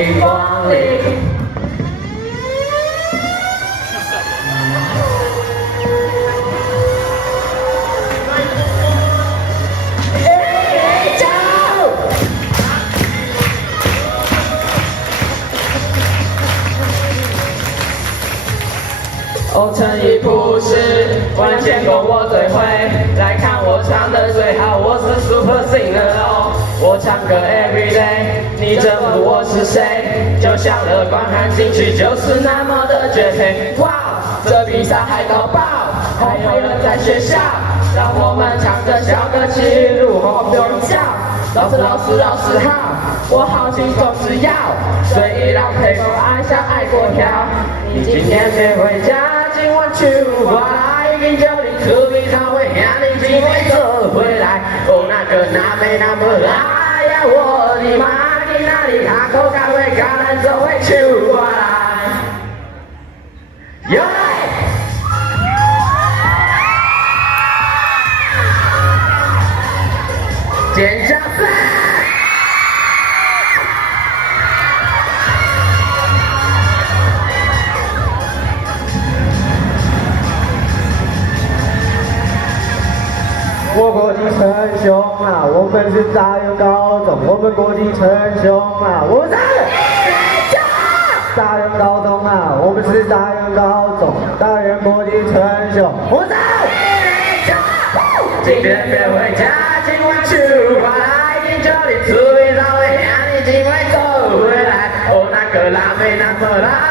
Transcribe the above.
迎光临。哦，诚意朴实，万千功我最会，来看我唱的最好，我是 Super Singer 哦。我唱歌 everyday， 你征服我是谁？就像乐观和进取，就是那么的绝配。哇，这比赛还搞爆，还有人在学校，让我们唱着小歌起入后不用叫。老师好，我好轻松只要随意让配合爱上爱过跳。你今天别回家。今晚去我来，饮酒的特别他会让你机会走回来。哦，那个那妹那么来呀，我的妈，你那里卡口咖啡橄榄就会去我来。有嘞！尖叫声！我国际称雄啊，我们是大原高中，我们国际称雄啊，我们是大原高中啊，我们是大原高中，大原国际称雄，我们是今天别回家，今晚去我来，饮酒的滋味稍微让你机会走回来。哦，那个辣妹那么辣。